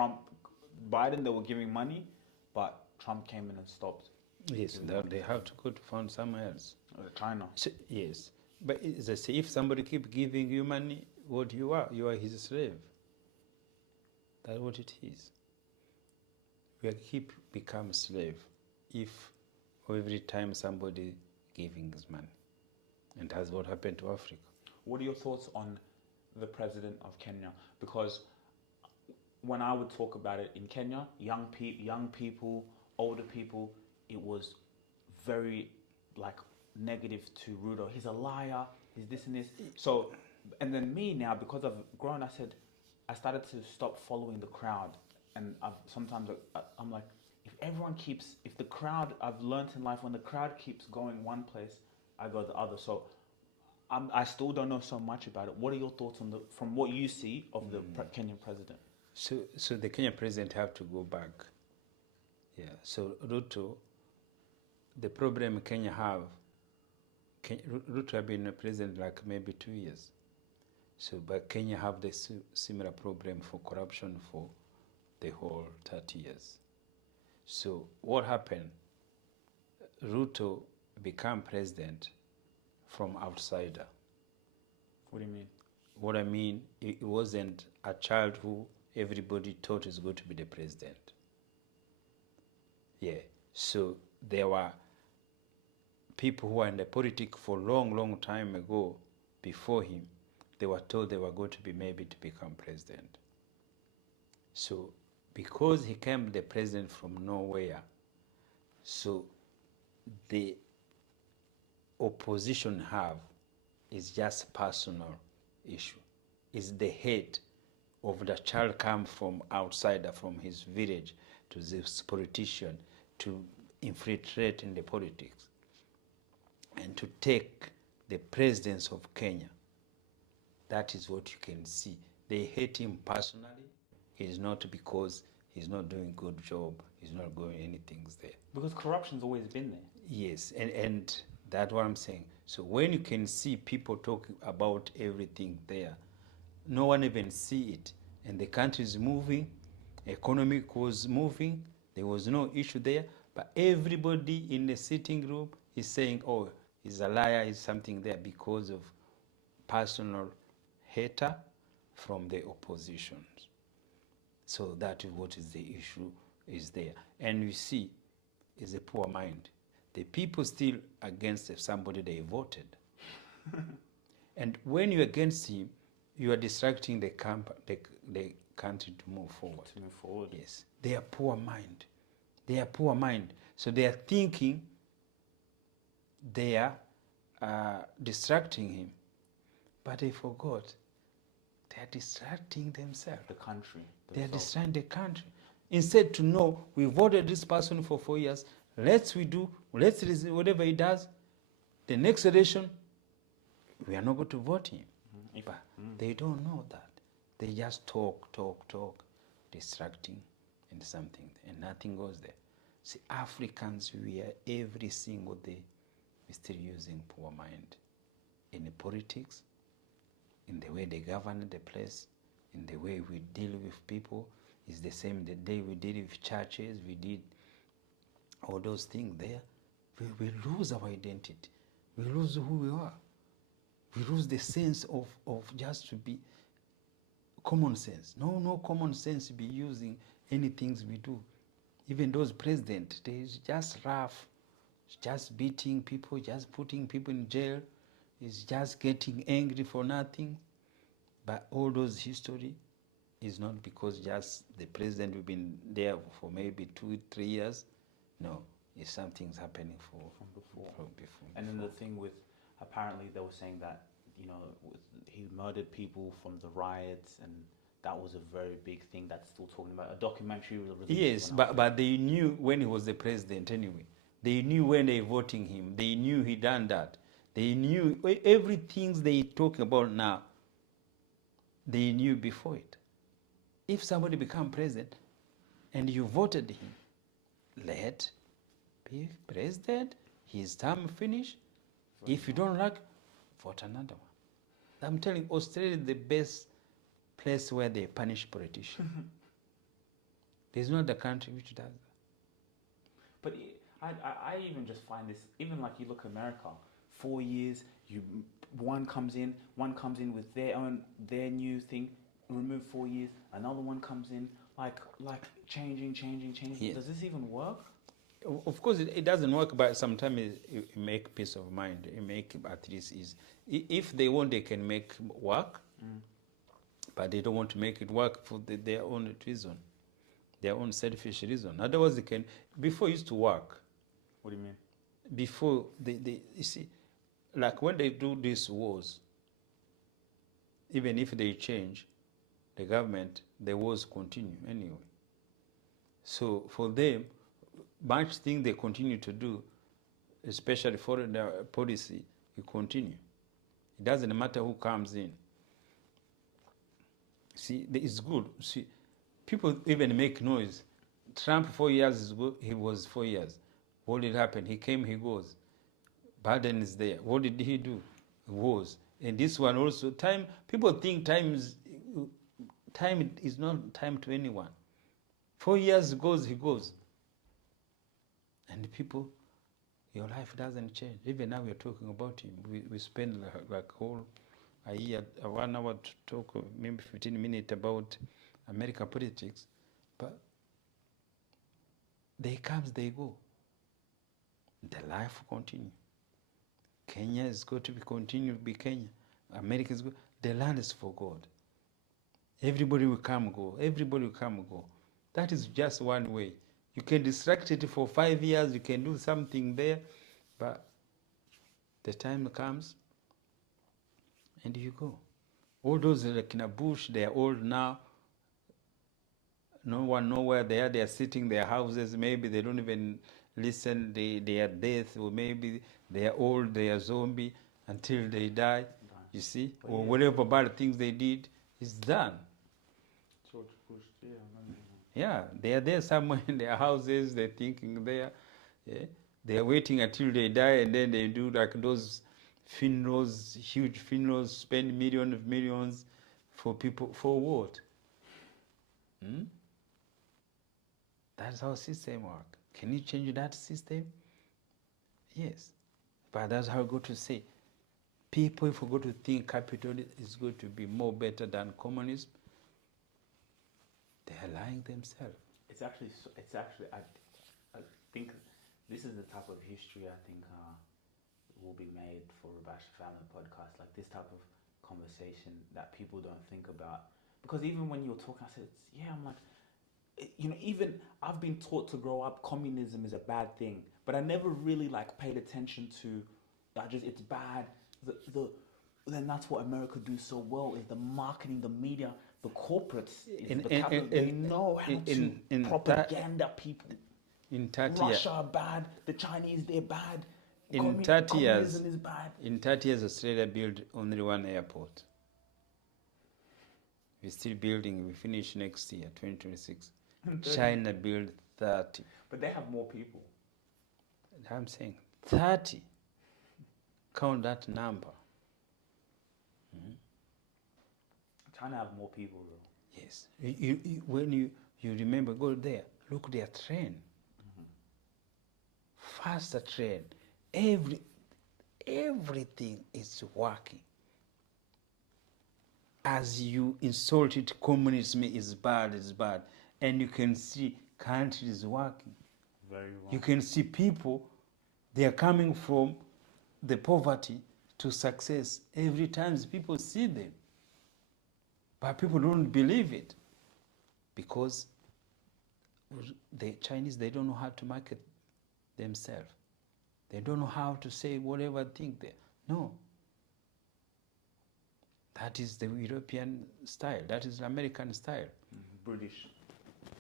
Biden, they were giving money, but Trump came in and stopped. Yes, they have to go to find somewhere else. China. So, yes, but as I say, if somebody keep giving you money, what you are his slave. That's what it is. We keep become slave if every time somebody giving us money. And that's what happened to Africa. What are your thoughts on the president of Kenya? Because when I would talk about it in Kenya, young people, older people, it was very negative to Ruto. He's a liar. He's this and this. So, and then me now, because I've grown, I started to stop following the crowd. And sometimes I'm like, if the crowd, I've learned in life, when the crowd keeps going one place, I go the other. So I still don't know so much about it. What are your thoughts on from what you see of the Kenyan president? So the Kenyan president have to go back. Yeah. So Ruto, the problem Kenya have, Ruto have been a president like maybe 2 years. So, but Kenya have the similar problem for corruption for the whole 30 years. So what happened? Ruto became president from outsider. What do you mean? What I mean, it wasn't a child who everybody thought is going to be the president. Yeah. So there were people who were in the politics for long time ago before him. They were told they were going to be maybe to become president. So because he came the president from nowhere, so the opposition have is just personal issue. It's the hate of the child come from outside, from his village to this politician to infiltrate in the politics and to take the presidency of Kenya. That is what you can see. They hate him personally. It's not because he's not doing good job. He's not doing anything there. Because corruption's always been there. Yes, and that's what I'm saying. So when you can see people talking about everything there, no one even see it. And the country is moving, economic was moving, there was no issue there, but everybody in the sitting room is saying, oh, is a liar, is something there because of personal hater from the opposition. So that is what is the issue is there. And you see, is a poor mind. The people still against somebody they voted. And when you're against him, you are distracting the country to move forward. To move forward. Yes. They are poor mind. They are poor mind. So they are thinking they are distracting him. But they forgot. They are distracting themselves. The country. They are distracting the country. Instead to know, we voted this person for 4 years, let's whatever he does, the next election, we are not going to vote him. But they don't know that. They just talk, distracting and something, and nothing goes there. See, Africans, we are every single day, we're still using poor mind in the politics, in the way they govern the place, in the way we deal with people. It's the same the day we deal with churches, we did all those things there. We lose our identity. We lose who we are. We lose the sense of just to be common sense. No common sense to be using any things we do. Even those presidents, they just rough, just beating people, just putting people in jail, is just getting angry for nothing. But all those history is not because just the president we've been there for maybe 2-3 years. No, it's something's happening from before. And then the thing with, apparently they were saying that, he murdered people from the riots, and that was a very big thing that's still talking about. A documentary was released. Yes, but they knew when he was the president anyway. They knew when they voting him. They knew he done that. They knew everything they talk about now. They knew before it. If somebody become president and you voted him, let be president, his term finish. If you don't like, vote another one. I'm telling you, Australia is the best place where they punish politicians. There's no other country which does that. But I even just find this, even like you look at America, 4 years, one comes in with their new thing, remove 4 years, another one comes in, like changing. Yes. Does this even work? Of course, it doesn't work, but sometimes it make peace of mind. It make at least easy. If they want, they can make work, but they don't want to make it work for their own reason, their own selfish reason. Otherwise, they can. Before it used to work. What do you mean? Before you see, like when they do these wars, even if they change the government, the wars continue anyway. So for them, much thing they continue to do, especially foreign policy, will continue. It doesn't matter who comes in. See, it's good. See, people even make noise. Trump 4 years is good. He was 4 years. What did happen? He came, he goes. Biden is there. What did he do? Wars. And this one also, time. People think time is not time to anyone. 4 years goes, he goes. And people, your life doesn't change. Even now we're talking about him. We spend like whole a year, 1 hour to talk, maybe 15 minutes about American politics. But they comes, they go. The life will continue. Kenya is going to continue to be Kenya. America is good. The land is for God. Everybody will come, go. Everybody will come, go. That is just one way. You can distract it for 5 years, you can do something there, but the time comes and you go. All those like in a bush, they are old now. No one knows where they are. They are sitting in their houses. Maybe they don't even listen. They are dead, or maybe they are old, they are zombie until they die. You see? Or whatever bad things they did is done. Yeah, they are there somewhere in their houses, they're thinking there. Yeah. They are waiting until they die, and then they do like those funerals, huge funerals, spend millions for people. For what? That's how system works. Can you change that system? Yes. But that's how I go to say, people, if we go to think capitalism is going to be more better than communism, they are lying themselves. It's actually, I think this is the type of history I think will be made for Rabash Family Podcast. Like this type of conversation that people don't think about. Because even when you're talking, I said, I'm like, even I've been taught to grow up, communism is a bad thing, but I never really like paid attention to that. Just it's bad. Then that's what America do so well is the marketing, the media, the corporates, they know how to propaganda people. In 30 Russia are bad. The Chinese, they're bad. In 30 years, communism is bad. In 30 years, Australia built only one airport. We're still building. We finish next year, 2026. China built 30. But they have more people. I'm saying 30. Count that number. China have more people, though. Yes. When you remember, go there. Look, their train. Faster train. Everything is working. As you insulted, communism is bad, and you can see countries working. Very well. You can see people, they are coming from the poverty to success. Every time people see them, but people don't believe it because the Chinese, they don't know how to market themselves. They don't know how to say whatever thing they. No. That is the European style. That is the American style. British.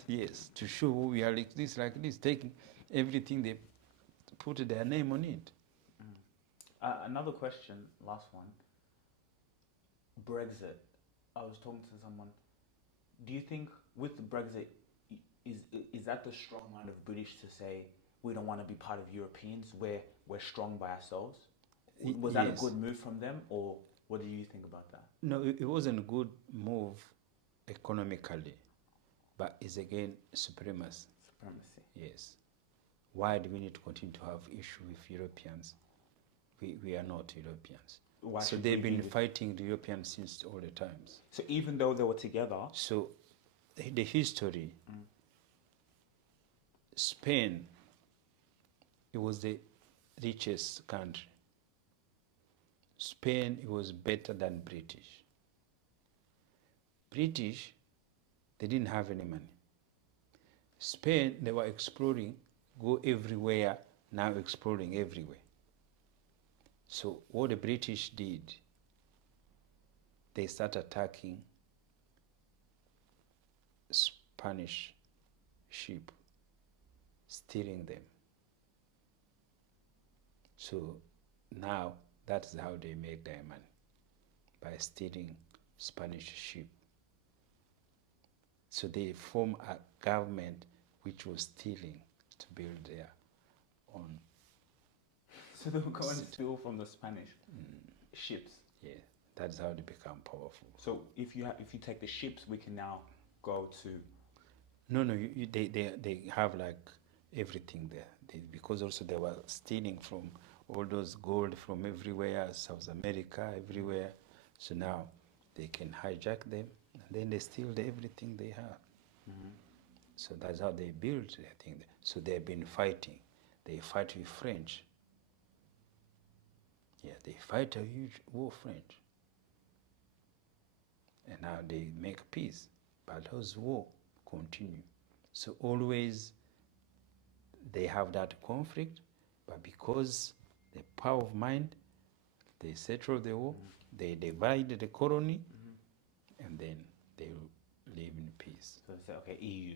Yes, to show we are like this, taking everything, they put their name on it. Another question, last one. Brexit. I was talking to someone. Do you think with the Brexit, is that the strong mind of British to say we don't want to be part of Europeans, we're strong by ourselves? Was that a good move from them, or what do you think about that? No, it wasn't a good move economically, but it's again supremacy. Supremacy. Yes. Why do we need to continue to have issue with Europeans? We are not Europeans. Why so they've been fighting the Europeans since all the times. So even though they were together. So the history, Spain, it was the richest country. Spain, it was better than British. British, they didn't have any money. Spain, they were exploring, go everywhere, now exploring everywhere. So what the British did, they started attacking Spanish ship, stealing them. So now that's how they make their money, by stealing Spanish ship. So they form a government which was stealing to build their own. So they were going to steal from the Spanish ships. Yeah, that's how they become powerful. So if you take the ships, we can now go to. No, they have like everything there. Because also they were stealing from all those gold from everywhere, South America, everywhere. So now they can hijack them, and then they steal everything they have. So that's how they build their thing. So they've been fighting. They fight with French. Yeah, they fight a huge war, French. And now they make peace. But those war continue. So always they have that conflict, but because the power of mind, they settle the war, they divide the colony, and then they live in peace. So they say, okay, EU.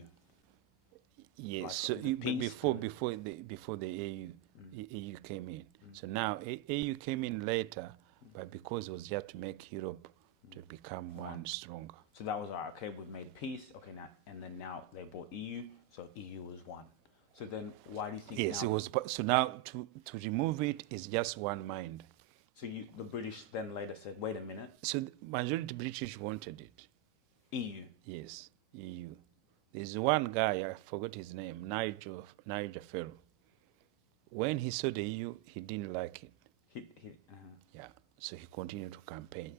Yes. Like So before the EU came in. So now EU came in later, but because it was just to make Europe to become one stronger. So that was okay. We've made peace. Okay, now and then now they bought EU. So EU was one. So then why do you think? Yes, now, it was. So now to remove it is just one mind. So the British then later said, wait a minute. So the majority British wanted it. EU. Yes, EU. There's one guy, I forgot his name, Nigel Farrell. When he saw the EU, he didn't like it. Yeah, so he continued to campaign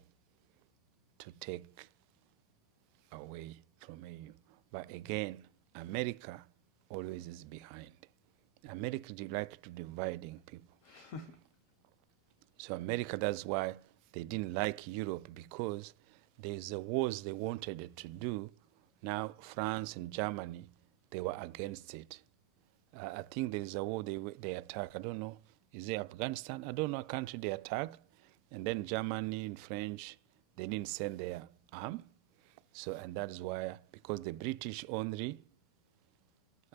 to take away from AU. But again, America always is behind. America like to dividing people. So America, that's why they didn't like Europe, because there's the wars they wanted to do. Now France and Germany, they were against it. I think there's a war they attack. I don't know. Is it Afghanistan? I don't know a country they attacked. And then Germany and French, they didn't send their arm. So, and that is why, because the British only,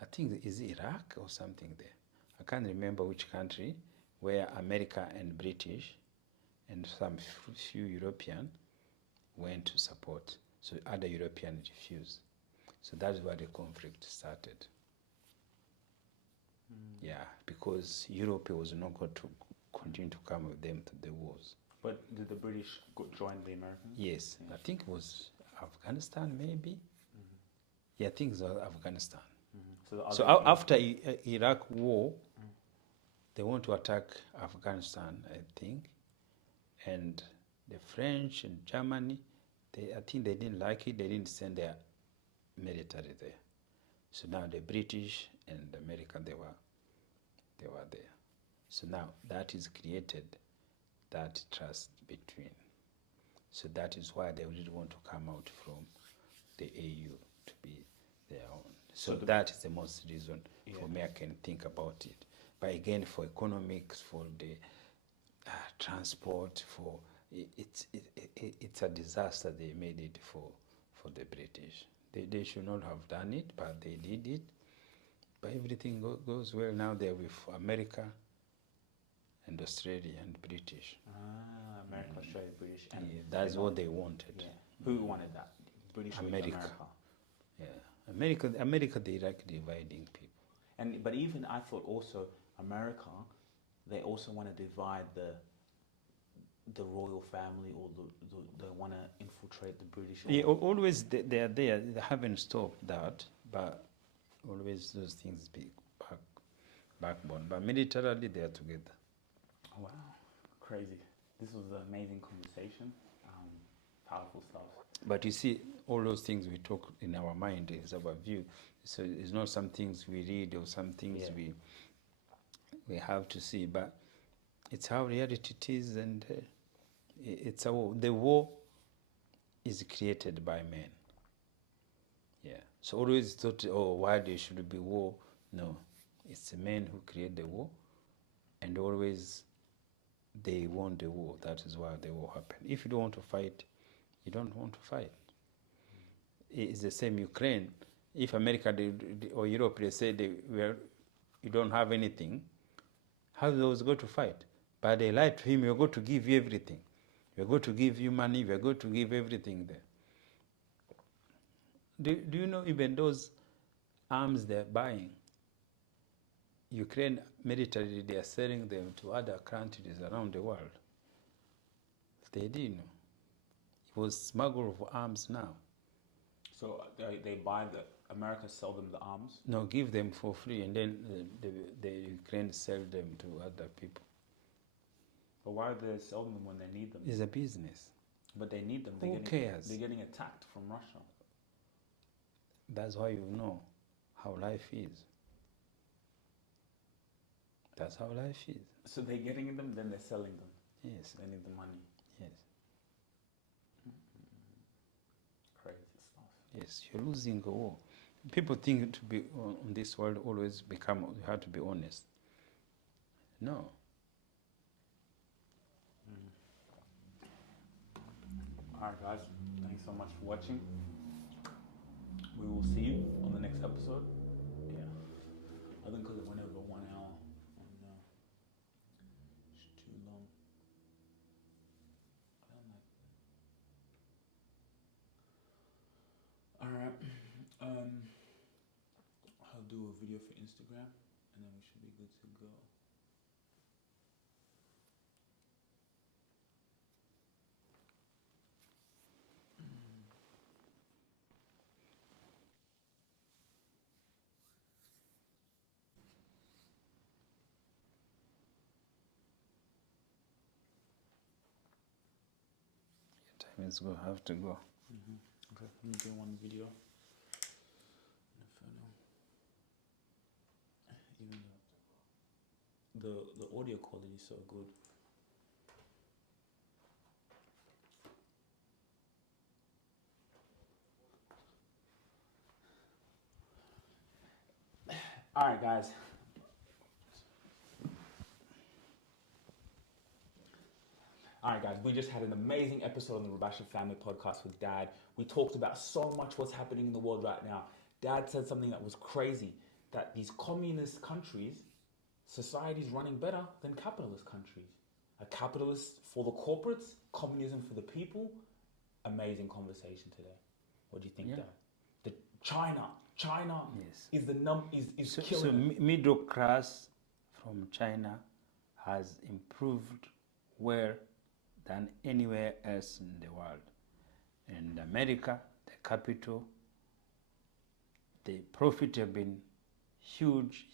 I think, is it Iraq or something there? I can't remember which country, where America and British and some few European went to support. So other Europeans refused. So that's where the conflict started. Yeah, because Europe was not going to continue to come with them to the wars. But did the British join the Americans? Yes, I think it was Afghanistan, maybe. Yeah, I think it was Afghanistan. So after Iraq war, they want to attack Afghanistan, I think, and the French and Germany, I think they didn't like it. They didn't send their military there. So now the British and America, they were there. So now that is created that trust between. So that is why they really want to come out from the AU to be their own. So that is the most reason for me I can think about it. But again, for economics, for the transport, for it's a disaster they made it for the British. They should not have done it, but they did it. But everything goes well now. They're with America and Australia and British. America, Australia, British. And yeah, that's what they wanted. Yeah. Who wanted that? British or America? Yeah, America, they like dividing people. But even I thought also America, they also want to divide the royal family, or they want to infiltrate the British. Yeah, always they are there. They haven't stopped that, but always those things be backbone. But militarily, they are together. Wow, crazy! This was an amazing conversation. Powerful stuff. But you see, all those things we talk in our mind is our view. So it's not some things we read or some things we have to see, but it's how reality it is, and it's a war. The war is created by men. Yeah. So always thought, why there should be war? No, it's the men who create the war, and always they want the war. That is why the war happened. If you don't want to fight, you don't want to fight. It's the same Ukraine. If America or Europe, they say you don't have anything, how they was going to fight? But they lied to him, we're going to give you everything. We're going to give you money, we're going to give everything there. Do you know even those arms they're buying? Ukraine military, they are selling them to other countries around the world. They didn't know. It was smuggle of arms now. So they buy America sell them the arms? No, give them for free, and then the Ukraine sell them to other people. But why do they sell them when they need them? It's a business. But they need them. Who cares? They're getting attacked from Russia. That's why you know how life is. That's how life is. So they're getting them, then they're selling them. Yes. They need the money. Yes. Crazy stuff. Yes, you're losing a war. People think to be on this world always you have to be honest. No. Alright guys, thanks so much for watching. We will see you on the next episode. Yeah. I think because it went over 1 hour. And, it's too long. I don't like that. Alright. I'll do a video for Instagram and then we should be good to go. Let's go. Have to go. Okay, let me do one video. Even the audio quality is so good. All right, guys. All right, guys, we just had an amazing episode on the Rabasha Family Podcast with Dad. We talked about so much what's happening in the world right now. Dad said something that was crazy, that these communist countries, society is running better than capitalist countries. A capitalist for the corporates, communism for the people. Amazing conversation today. What do you think, Dad? The China Yes. is So killing it. middle class from China has improved well than anywhere else in the world. And America, the capital, the profit have been huge,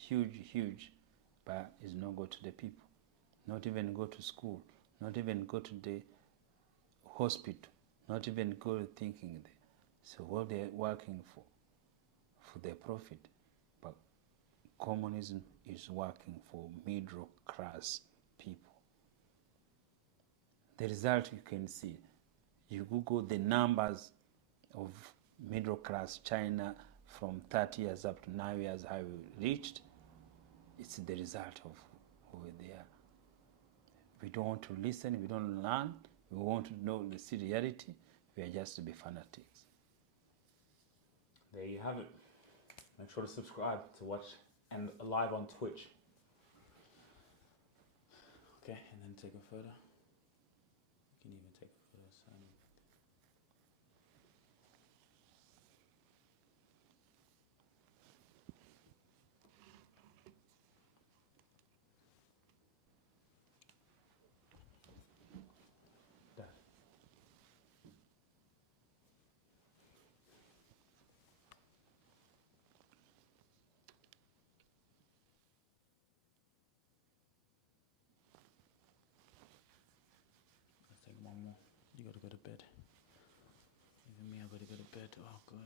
but it's not go to the people, not even go to school, not even go to the hospital, not even go thinking there. So what they're working for their profit, but communism is working for middle class people. The result you can see. You Google the numbers of middle class China from 30 years up to 9 years, how we reached. It's the result of who they are. We don't want to listen, we don't learn, we want to know the reality, we are just to be fanatics. There you have it. Make sure to subscribe to watch and live on Twitch. Okay, and then take a photo. You can even take a photo. Dad. Let's take one more. You gotta go to bed. Even me, I gotta go to bed. Oh, God.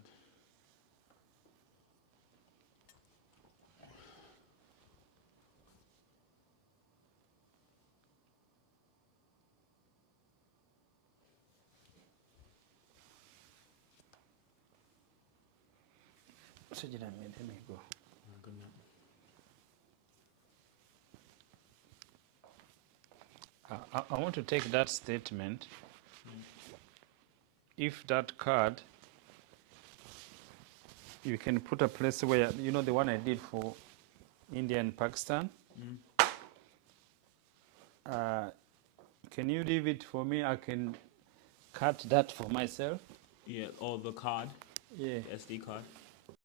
So let me go. Good night. I want to take that statement. If that card, you can put a place where, you know the one I did for India and Pakistan? Can you leave it for me? I can cut that for myself. Yeah, or the card. Yeah. The SD card.